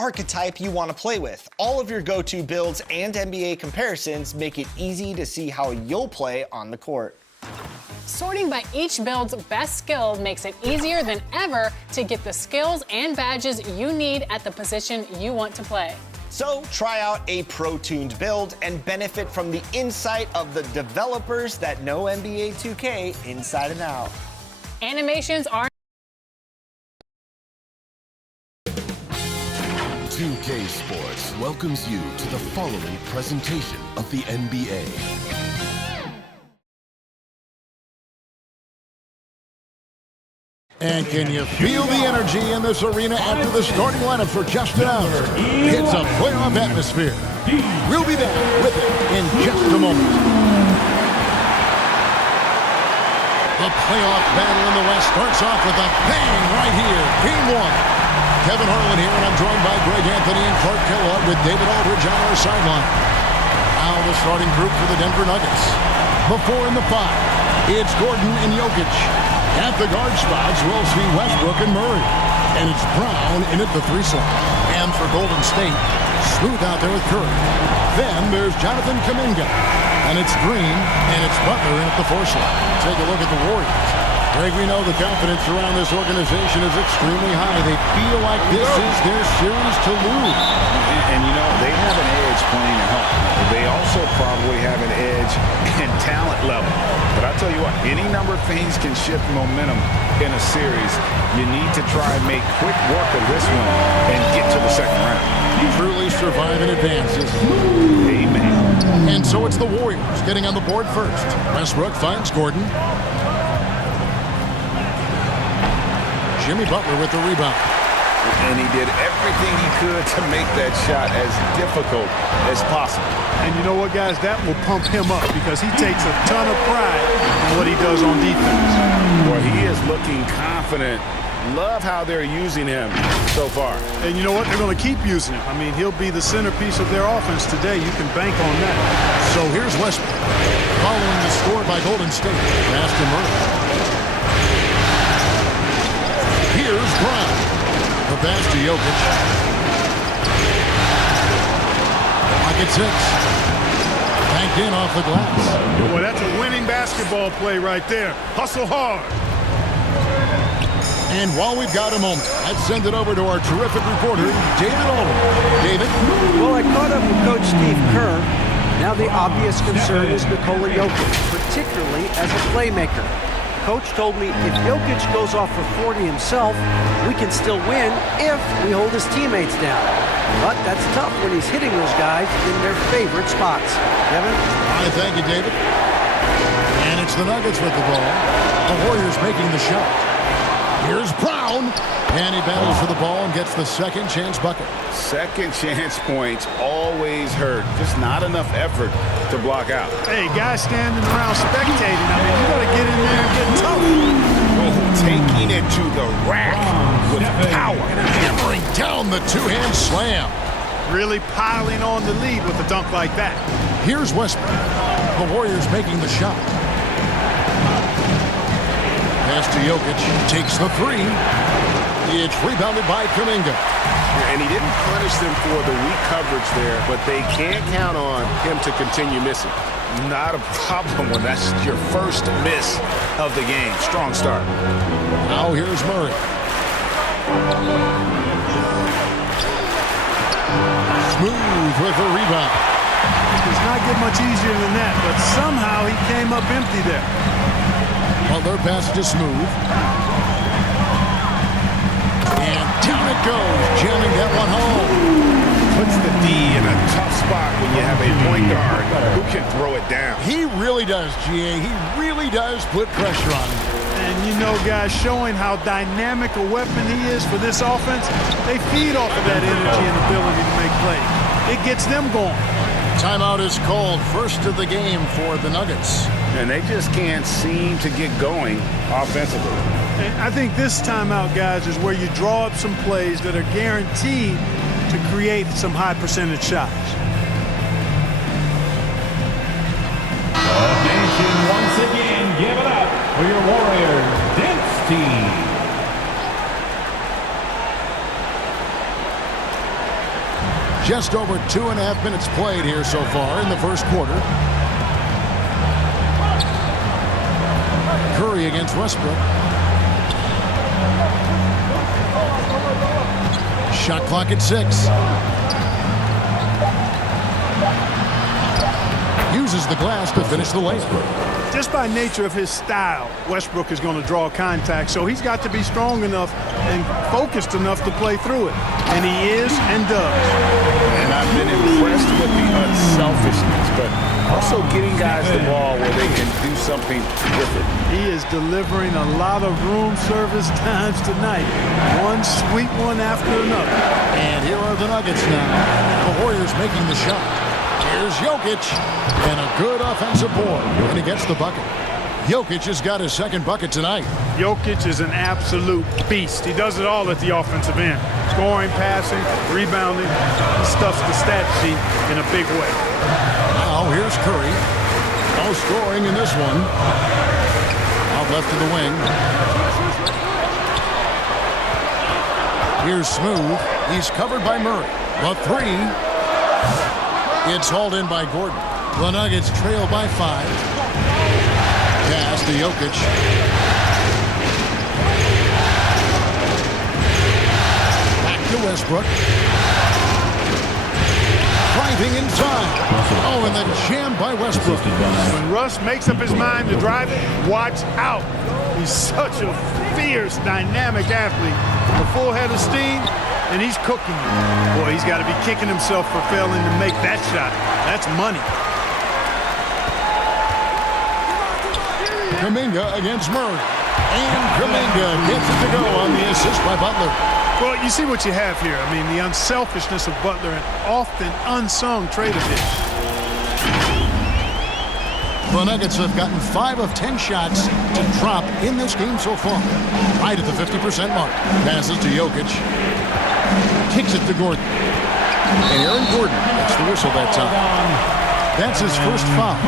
archetype you want to play with. All of your go-to builds and NBA comparisons make it easy to see how you'll play on the court. Sorting by each build's best skill makes it easier than ever to get the skills and badges you need at the position you want to play. So try out a pro-tuned build and benefit from the insight of the developers that know NBA 2K inside and out. Animations are 2K Sports welcomes you to the following presentation of the NBA. And can you feel the energy in this arena after the starting lineups were just announced? It's a playoff atmosphere. We'll be back with it in just a moment. The playoff battle in the West starts off with a bang right here. Game one. Kevin Harlan here, and I'm joined by Greg Anthony and Clark Kellogg with David Aldridge on our sideline. Now the starting group for the Denver Nuggets. Before in the 5, it's Gordon and Jokic. At the guard spots, we'll see Westbrook and Murray. And it's Brown in at the 3 slot. And for Golden State, Smooth out there with Curry. Then there's Jonathan Kuminga. And it's Green, and it's Butler in at the 4 slot. Take a look at the Warriors. Greg, we know the confidence around this organization is extremely high. They feel like this is their series to lose. And you know, they have an edge playing at home. They also probably have an edge in talent level. But I tell you what, any number of things can shift momentum in a series. You need to try and make quick work of this one and get to the second round. Truly survive and advance. Amen. And so it's the Warriors getting on the board first. Westbrook finds Gordon. Jimmy Butler with the rebound. And he did everything he could to make that shot as difficult as possible. And you know what, guys? That will pump him up because he takes a ton of pride in what he does on defense. Well, he is looking confident. Love how they're using him so far. And you know what? They're going to keep using him. I mean, he'll be the centerpiece of their offense today. You can bank on that. So here's Westbrook. Following the score by Golden State. Pass to Murray. Here's Brown. The pass to Jokic. Pocket 6. Banked in off the glass. Boy, that's a winning basketball play right there. Hustle hard. And while we've got a moment, let's send it over to our terrific reporter, David Aldridge. David? Well, I caught up with Coach Steve Kerr. Now the obvious concern is Nikola Jokic, particularly as a playmaker. Coach told me if Jokic goes off for 40 himself, we can still win if we hold his teammates down. But that's tough when he's hitting those guys in their favorite spots. Kevin? All right, thank you, David. And it's the Nuggets with the ball. The Warriors making the shot. Here's Brown, and he battles for the ball and gets the second chance bucket. Second chance points always hurt. Just not enough effort to block out. Hey, guys standing around spectating. I mean, you got to get in there and get tough. Oh, taking it to the rack with power. And hammering down the two-hand slam. Really piling on the lead with a dunk like that. Here's Westbrook. The Warriors making the shot. Pass to Jokic, takes the 3. It's rebounded by Kuminga. And he didn't punish them for the weak coverage there, but they can't count on him to continue missing. Not a problem when that's your first miss of the game. Strong start. Now here's Murray. Smooth with the rebound. It does not get much easier than that, but somehow he came up empty there. Butler pass to Smooth. And down it goes, jamming that one home. Puts the D in a tough spot when you have a point guard who can throw it down. He really does, GA. He really does put pressure on him. And you know, guys, showing how dynamic a weapon he is for this offense, they feed off of that energy and ability to make plays. It gets them going. Timeout is called, first of the game for the Nuggets. And they just can't seem to get going offensively. And I think this timeout, guys, is where you draw up some plays that are guaranteed to create some high percentage shots. The nation once again give it up for your Warriors dance team. Just over 2.5 minutes played here so far in the first quarter. Curry against Westbrook. Shot clock at 6. Uses the glass to finish the layup. Just by nature of his style, Westbrook is going to draw contact, so he's got to be strong enough and focused enough to play through it. And he is and does. And I've been impressed with the unselfishness, but also getting guys the ball where they can do something with it. He is delivering a lot of room service times tonight. One sweet one after another. And here are the Nuggets now. The Warriors making the shot. Here's Jokic, and a good offensive board, and he gets the bucket. Jokic has got his second bucket tonight. Jokic is an absolute beast. He does it all at the offensive end. Scoring, passing, rebounding. He stuffs the stat sheet in a big way. Now here's Curry. No scoring in this one. Out left to the wing. Here's Smooth. He's covered by Murray. The three. It's hauled in by Gordon. The Nuggets trail by 5. Pass to Jokic. Back to Westbrook. Driving inside. Oh, and then jammed by Westbrook. When Russ makes up his mind to drive it, watch out. He's such a fierce, dynamic athlete. A full head of steam. And he's cooking you. Boy, he's got to be kicking himself for failing to make that shot. That's money. Kuminga against Murray. And Kuminga gets it to go on the assist by Butler. Well, you see what you have here. I mean, the unselfishness of Butler, an often unsung trait of his. The Nuggets have gotten 5 of 10 shots to drop in this game so far. Right at the 50% mark. Passes to Jokic. Kicks it to Gordon. And Aaron Gordon gets the whistle that time. That's his first foul.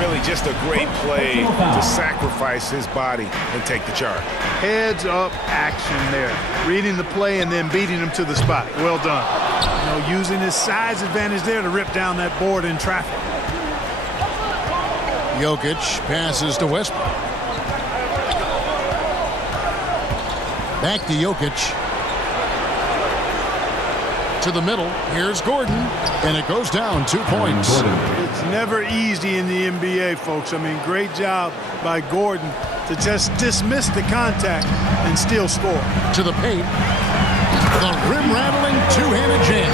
Really just a great play to sacrifice his body and take the charge. Heads up action there. Reading the play and then beating him to the spot. Well done. You know, using his size advantage there to rip down that board in traffic. Jokic passes to Westbrook. Back to Jokic. To the middle. Here's Gordon. And it goes down 2 points. It's never easy in the NBA, folks. I mean, great job by Gordon to just dismiss the contact and still score. To the paint. The rim-rattling two-handed jam.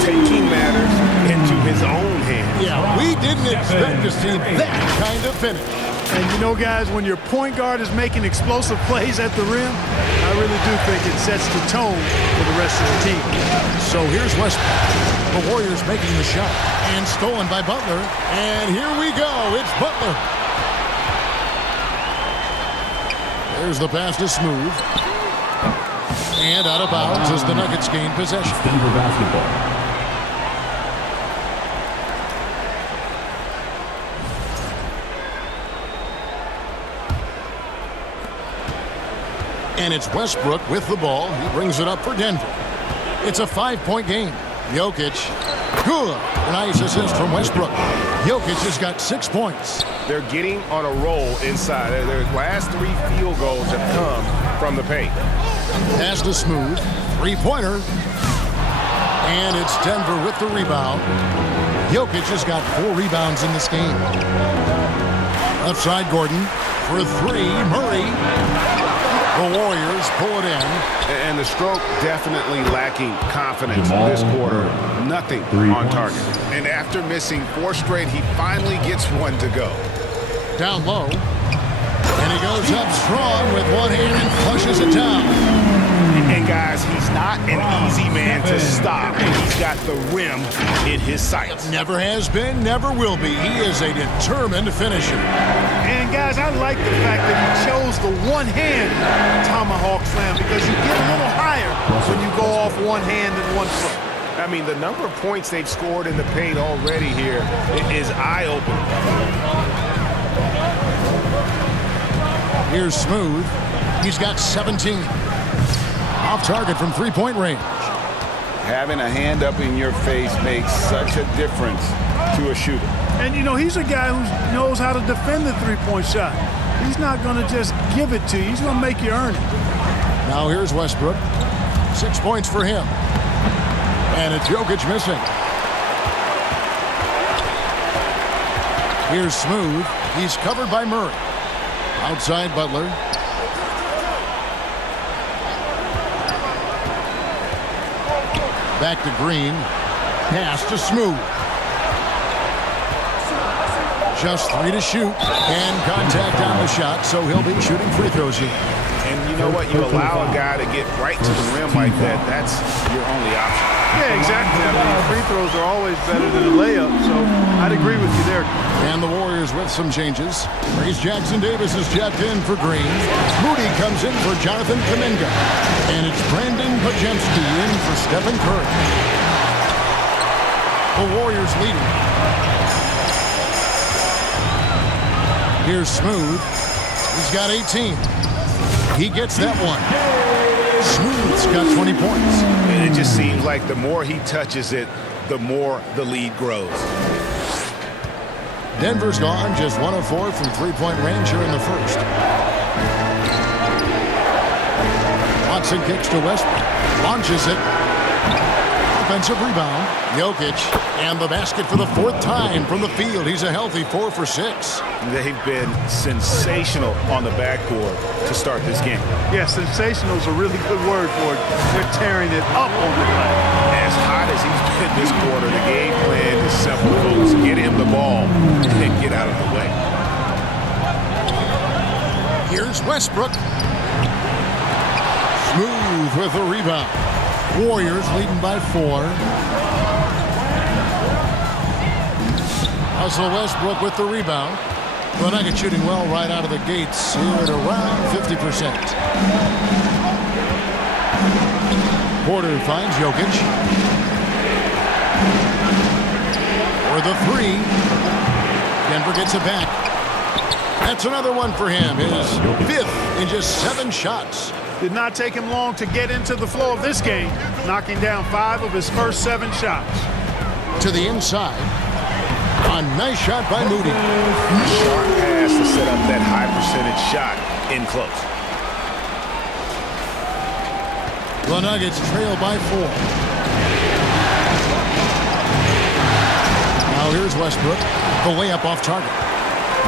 Taking matters into his own hands. Yeah, we didn't expect to see that kind of finish. And you know, guys, when your point guard is making explosive plays at the rim, I really do think it sets the tone for the rest of the team. So here's Westbrook. The Warriors making the shot. And stolen by Butler. And here we go. It's Butler. There's the pass to Smooth. And out of bounds as the Nuggets gain possession. Denver basketball. And it's Westbrook with the ball. He brings it up for Denver. It's a 5-point game. Jokic. Good. Nice assist from Westbrook. Jokic has got 6 points. They're getting on a roll inside. Their last 3 field goals have come from the paint. Pass to Smooth. Three-pointer. And it's Denver with the rebound. Jokic has got 4 rebounds in this game. Left side, Gordon. For 3, Murray. The Warriors pull it in. And the stroke definitely lacking confidence in this quarter. Nothing on target. And after missing 4 straight, he finally gets one to go. Down low. And he goes up strong with one hand and flushes it down. And guys, he's not an easy man to stop. And he's got the rim in his sights. Never has been, never will be. He is a determined finisher. And guys, I like the fact that he chose the one-hand tomahawk slam because you get a little higher when you go off one hand and one foot. I mean, the number of points they've scored in the paint already here is eye-opening. Here's Smooth. He's got 17. Off target from 3-point range. Having a hand up in your face makes such a difference to a shooter. And, you know, he's a guy who knows how to defend the three-point shot. He's not going to just give it to you. He's going to make you earn it. Now here's Westbrook. 6 points for him. And it's Jokic missing. Here's Smooth. He's covered by Murray. Outside Butler. Back to Green. Pass to Smooth. Just 3 to shoot. And contact on the shot, so he'll be shooting free throws here. And you know what? You allow a guy to get right to the rim like that. That's your only option. Yeah, exactly. I mean, free throws are always better than a layup, so I'd agree with you there. And the Warriors with some changes. Reese Jackson Davis is checked in for Green. Moody comes in for Jonathan Kuminga. And it's Brandon Pajemski in for Stephen Curry. The Warriors leading. Here's Smooth. He's got 18. He gets that one. Smooth's got 20 points. And it just seems like the more he touches it, the more the lead grows. Denver's gone just 1 of 4 from three-point range here in the first. Watson kicks to Westbrook. Launches it. Offensive rebound. Jokic. And the basket for the 4th time from the field. He's a healthy 4 for 6. They've been sensational on the backboard to start this game. Yeah, sensational is a really good word for it. They're tearing it up on the glass. As hot as he's been this quarter, the game plan is simple, folks. Get him the ball and get out of the way. Here's Westbrook. Smooth with the rebound. Warriors leading by 4. Russell Westbrook with the rebound. The Nuggets shooting well right out of the gates here at around 50%. Porter finds Jokic. For the 3. Denver gets it back. That's another one for him. His 5th in just 7 shots. Did not take him long to get into the flow of this game, knocking down 5 of his first 7 shots. To the inside. A nice shot by Moody. Sharp pass to set up that high percentage shot in close. The Nuggets trail by 4. Now here's Westbrook. The layup off target.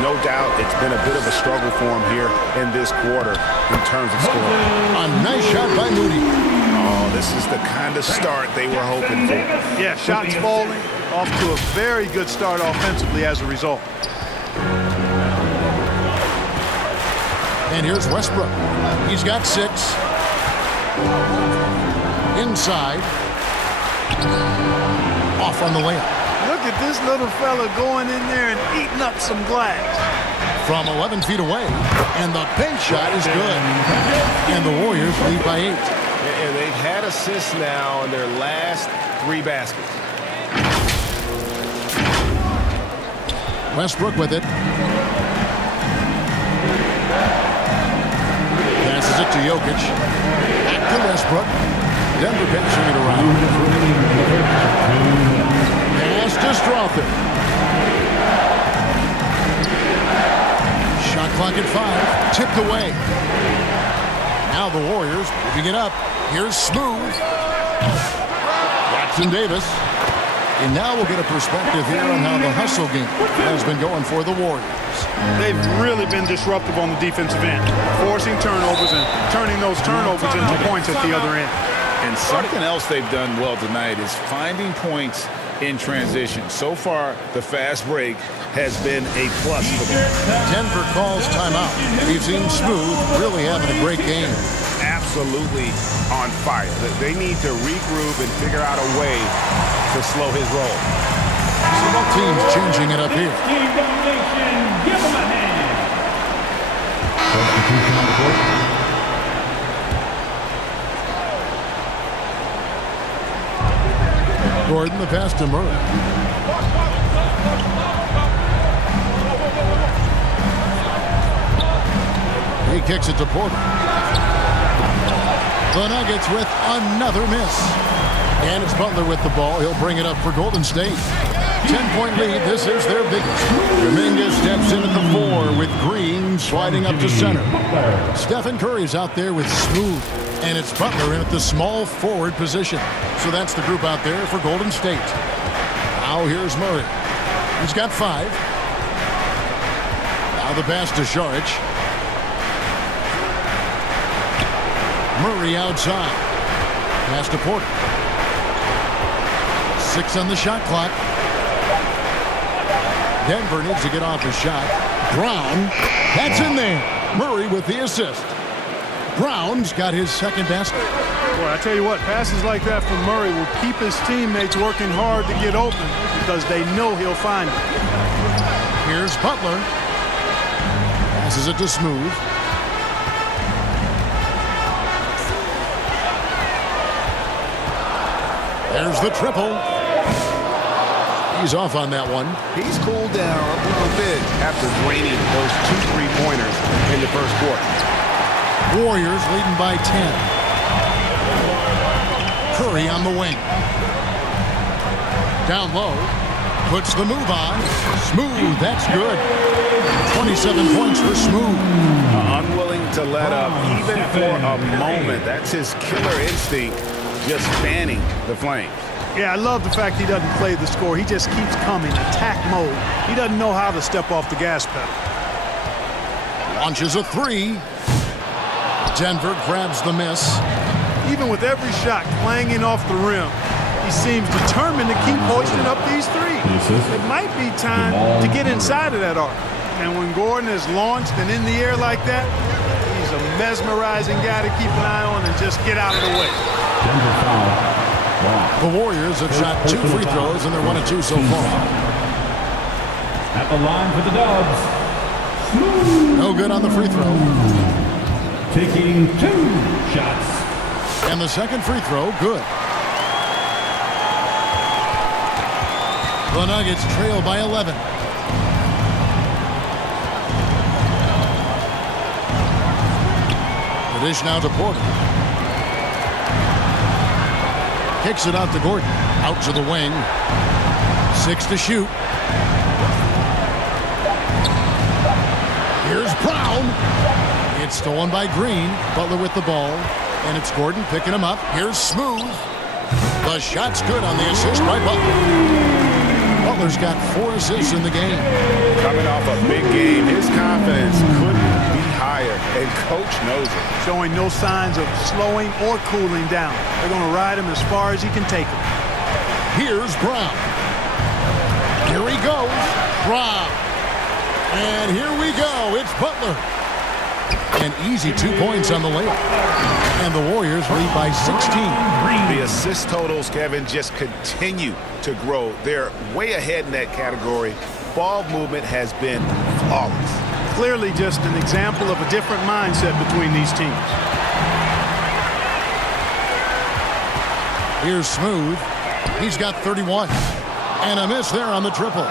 No doubt it's been a bit of a struggle for him here in this quarter in terms of scoring. A nice shot by Moody. Oh, this is the kind of start they were hoping for. Yeah, shots falling. Off to a very good start offensively as a result. And here's Westbrook. He's got 6. Inside. Off on the layup. Look at this little fella going in there and eating up some glass. From 11 feet away. And the bank shot is good. And the Warriors lead by 8. And they've had assists now in their last 3 baskets. Westbrook with it. Passes it to Jokic. Back to Westbrook. Denver pitching it around. Pass to Strawther. Shot clock at 5. Tipped away. Now the Warriors moving it up. Here's Smooth. Jackson Davis. And now we'll get a perspective here on how the hustle game has been going for the Warriors. They've really been disruptive on the defensive end, forcing turnovers and turning those turnovers into points at the other end. And something else they've done well tonight is finding points in transition. So far, the fast break has been a plus for them. Denver calls timeout. We've seen Smooth really having a great game. Absolutely on fire. They need to regroup and figure out a way to slow his roll. So both teams changing it up here. Team domination. Give him a hand. Substitution on the court. Gordon, the pass to Murray. He kicks it to Porter. The Nuggets with another miss. And it's Butler with the ball. He'll bring it up for Golden State. 10-point lead. This is their biggest. Dominguez steps in at the 4 with Green sliding up to center. Stephen Curry's out there with Smooth. And it's Butler in at the small forward position. So that's the group out there for Golden State. Now here's Murray. He's got 5. Now the pass to Šarić. Murray outside. Pass to Porter. 6 on the shot clock. Denver needs to get off his shot. Brown. That's in there. Murray with the assist. Brown's got his second basket. Boy, I tell you what, passes like that from Murray will keep his teammates working hard to get open because they know he'll find it. Here's Butler. Passes it to Smooth. There's the triple. He's off on that one. He's cooled down a little bit after draining those 2 3-pointers in the first quarter. Warriors leading by 10. Curry on the wing. Down low. Puts the move on. Smooth. That's good. 27 points for Smooth. Unwilling to let up even for a moment. That's his killer instinct, just fanning the flames. Yeah, I love the fact he doesn't play the score. He just keeps coming, attack mode. He doesn't know how to step off the gas pedal. Launches a 3. Denver grabs the miss. Even with every shot clanging off the rim, he seems determined to keep hoisting up these threes. It might be time to get inside of that arc. And when Gordon is launched and in the air like that, he's a mesmerizing guy to keep an eye on and just get out of the way. Denver foul. The Warriors have shot 2 free throws, and they're 1 of 2 so far. At the line for the Dubs. No good on the free throw. Taking 2 shots. And the second free throw, good. The Nuggets trail by 11. The dish now to Porter. Kicks it out to Gordon. Out to the wing. 6 to shoot. Here's Brown. It's stolen by Green. Butler with the ball. And it's Gordon picking him up. Here's Smooth. The shot's good on the assist by Butler. Butler's got 4 assists in the game. Coming off a big game, his confidence couldn't be higher, and coach knows it. Showing no signs of slowing or cooling down. They're going to ride him as far as he can take him. Here's Brown. Here he goes. Brown. And here we go. It's Butler. An easy 2 points on the layup. And the Warriors lead by 16. The assist totals, Kevin, just continue to grow. They're way ahead in that category. Ball movement has been flawless. Clearly just an example of a different mindset between these teams. Here's Smooth. He's got 31. And a miss there on the triple.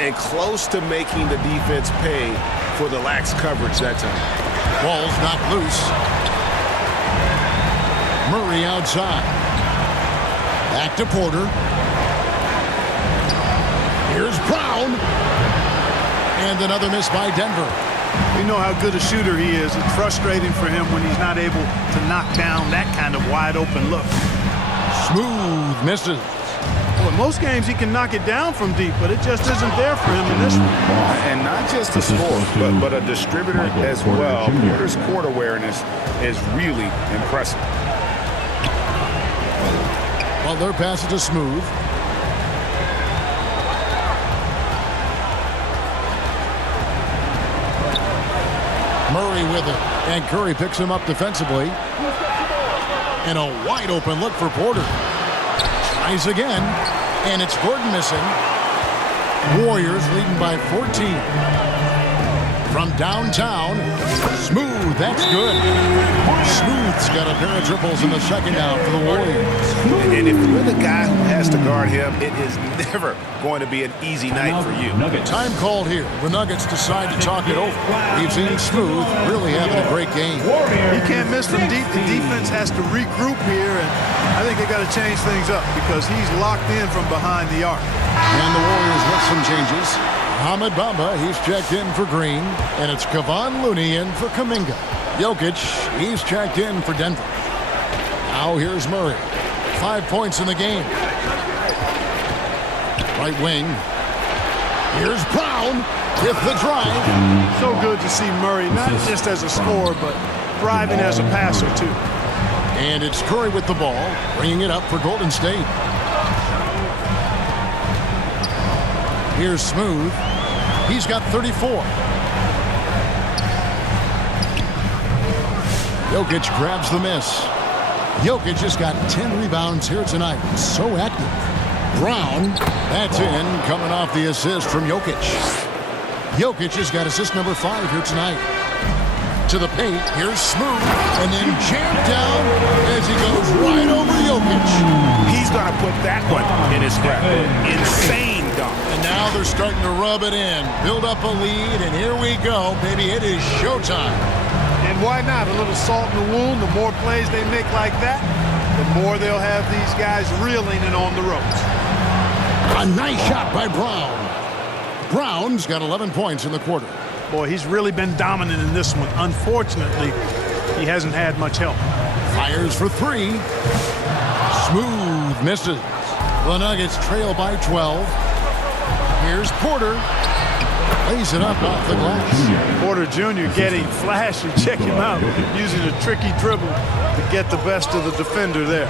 And close to making the defense pay for the lax coverage that time. Ball's not loose. Murray outside. Back to Porter. Here's Brown. And another miss by Denver. We know how good a shooter he is. It's frustrating for him when he's not able to knock down that kind of wide open look. Smooth misses. Well, in most games he can knock it down from deep, but it just isn't there for him in this one. And not just a scorer, but a distributor as well. Porter's court awareness is really impressive. Butler passes to Smooth. Murray with it. And Curry picks him up defensively. And a wide open look for Porter. Tries again. And it's Gordon missing. Warriors leading by 14. From downtown. Smooth. That's good. Smooth's got a pair of triples in the second half for the Warriors. And if you're the guy who has has to guard him. It is never going to be an easy night for you. Time called here. The Nuggets decide to talk it over. He's in smooth, really having a great game. He can't miss from deep. The defense has to regroup here, and I think they got to change things up because he's locked in from behind the arc. And the Warriors with some changes. Ahmed Bamba, he's checked in for Green, and it's Kevon Looney in for Kuminga. Jokic, he's checked in for Denver. Now here's Murray. 5 points in the game. Right wing. Here's Brown with the drive. So good to see Murray, not just as a scorer, but thriving as a passer, too. And it's Curry with the ball, bringing it up for Golden State. Here's Smooth. He's got 34. Jokic grabs the miss. Jokic has got 10 rebounds here tonight. So active. Brown, that's in, coming off the assist from Jokic. Jokic has got assist number 5 here tonight. To the paint, here's Smooth, and then jammed down as he goes right over Jokic. He's going to put that one in his scrapbook. Insane dunk. And now they're starting to rub it in, build up a lead, and here we go, baby. It is showtime. And why not? A little salt in the wound. The more plays they make like that, the more they'll have these guys reeling and on the ropes. A nice shot by Brown. Brown's got 11 points in the quarter. Boy, he's really been dominant in this one. Unfortunately, he hasn't had much help. Fires for 3. Smooth misses. The Nuggets trail by 12. Here's Porter. Lays it up off the glass. Porter Jr. getting flashy. Check him out. Using a tricky dribble to get the best of the defender there.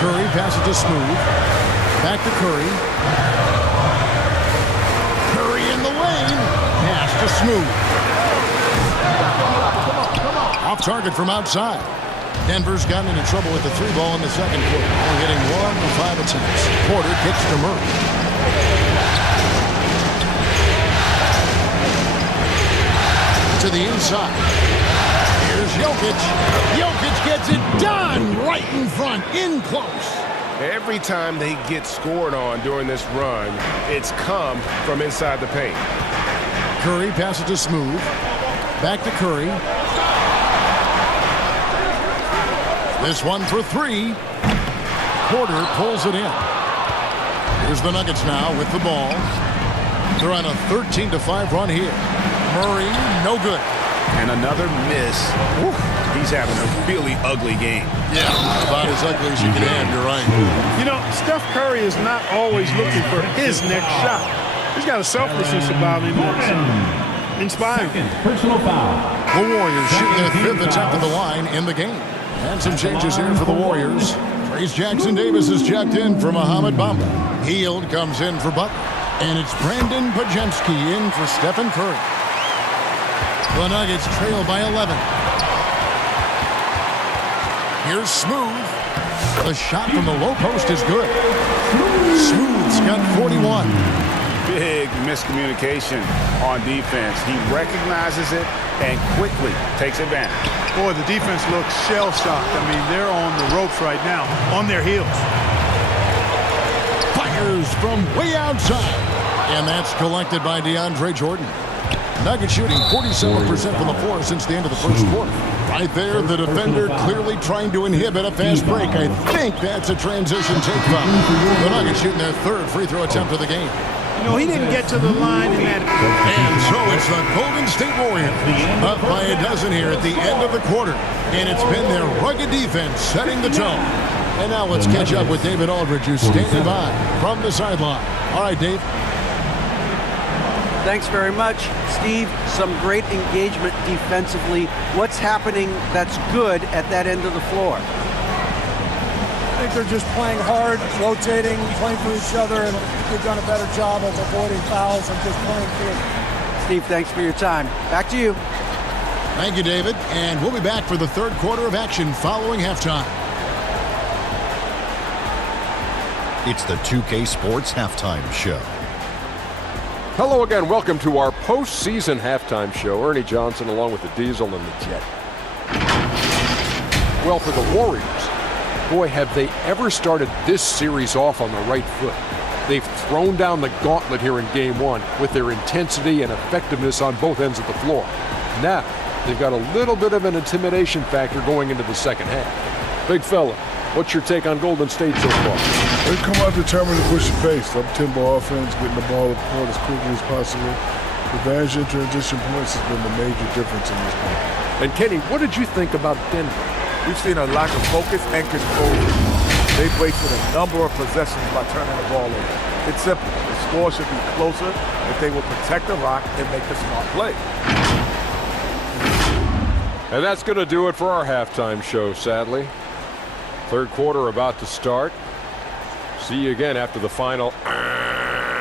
Curry passes to Smooth. Back to Curry. Curry in the lane. Pass to Smooth. Off target from outside. Denver's gotten into trouble with the 3 ball in the second quarter. Only hitting 1 of 5 attempts. Porter kicks to Murray. To the inside. Here's Jokic. Jokic gets it done right in front, in close. Every time they get scored on during this run, it's come from inside the paint. Curry passes to Smooth. Back to Curry. This one for 3. Porter pulls it in. Here's the Nuggets now with the ball. They're on a 13-5 run here. Murray, no good. And another miss. Woo. He's having a really ugly game. Yeah, about as ugly as you can have, you're right. You know, Steph Curry is not always looking for his next shot. He's got a selflessness about him that's inspiring. Personal foul. The Warriors shooting their 5th attempt at the line in the game. And some changes here for the Warriors. Trace Jackson-Davis is checked in for Mohamed Bamba. Hield comes in for Butler. And it's Brandon Pajemski in for Stephen Curry. The Nuggets trail by 11. Here's Smooth. The shot from the low post is good. Smooth's got 41. Big miscommunication on defense. He recognizes it and quickly takes advantage. Boy, the defense looks shell-shocked. I mean, they're on the ropes right now, on their heels. Fires from way outside. And that's collected by DeAndre Jordan. Nuggets shooting 47% from the floor since the end of the first quarter. Right there, the defender clearly trying to inhibit a fast break. I think that's a transition take foul. The Nuggets shooting their 3rd free throw attempt of the game. You know, he didn't get to the line in that. And so it's the Golden State Warriors up by a dozen here at the end of the quarter. And it's been their rugged defense setting the tone. And now let's catch up with David Aldridge, who's standing by from the sideline. All right, Dave. Thanks very much, Steve. Some great engagement defensively. What's happening that's good at that end of the floor? I think they're just playing hard, rotating, playing for each other, and they've done a better job of avoiding fouls and just playing through. Steve, thanks for your time. Back to you. Thank you, David. And we'll be back for the 3rd quarter of action following halftime. It's the 2K Sports Halftime Show. Hello again. Welcome to our postseason halftime show. Ernie Johnson along with the Diesel and the Jet. Well, for the Warriors, Boy, have they ever started this series off on the right foot. They've thrown down the gauntlet here in Game 1 with their intensity and effectiveness on both ends of the floor. Now, they've got a little bit of an intimidation factor going into the second half. Big fella, what's your take on Golden State so far? They come out determined to push the pace. Up-tempo offense, getting the ball up court as quickly as possible. Advantage in transition points has been the major difference in this game. And Kenny, what did you think about Denver? We've seen a lack of focus and control. They've wasted a number of possessions by turning the ball over. It's simple. The score should be closer if they will protect the rock and make the smart play. And that's going to do it for our halftime show, sadly. Third quarter about to start. See you again after the final.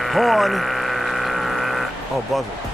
Horn. Oh, buzzer.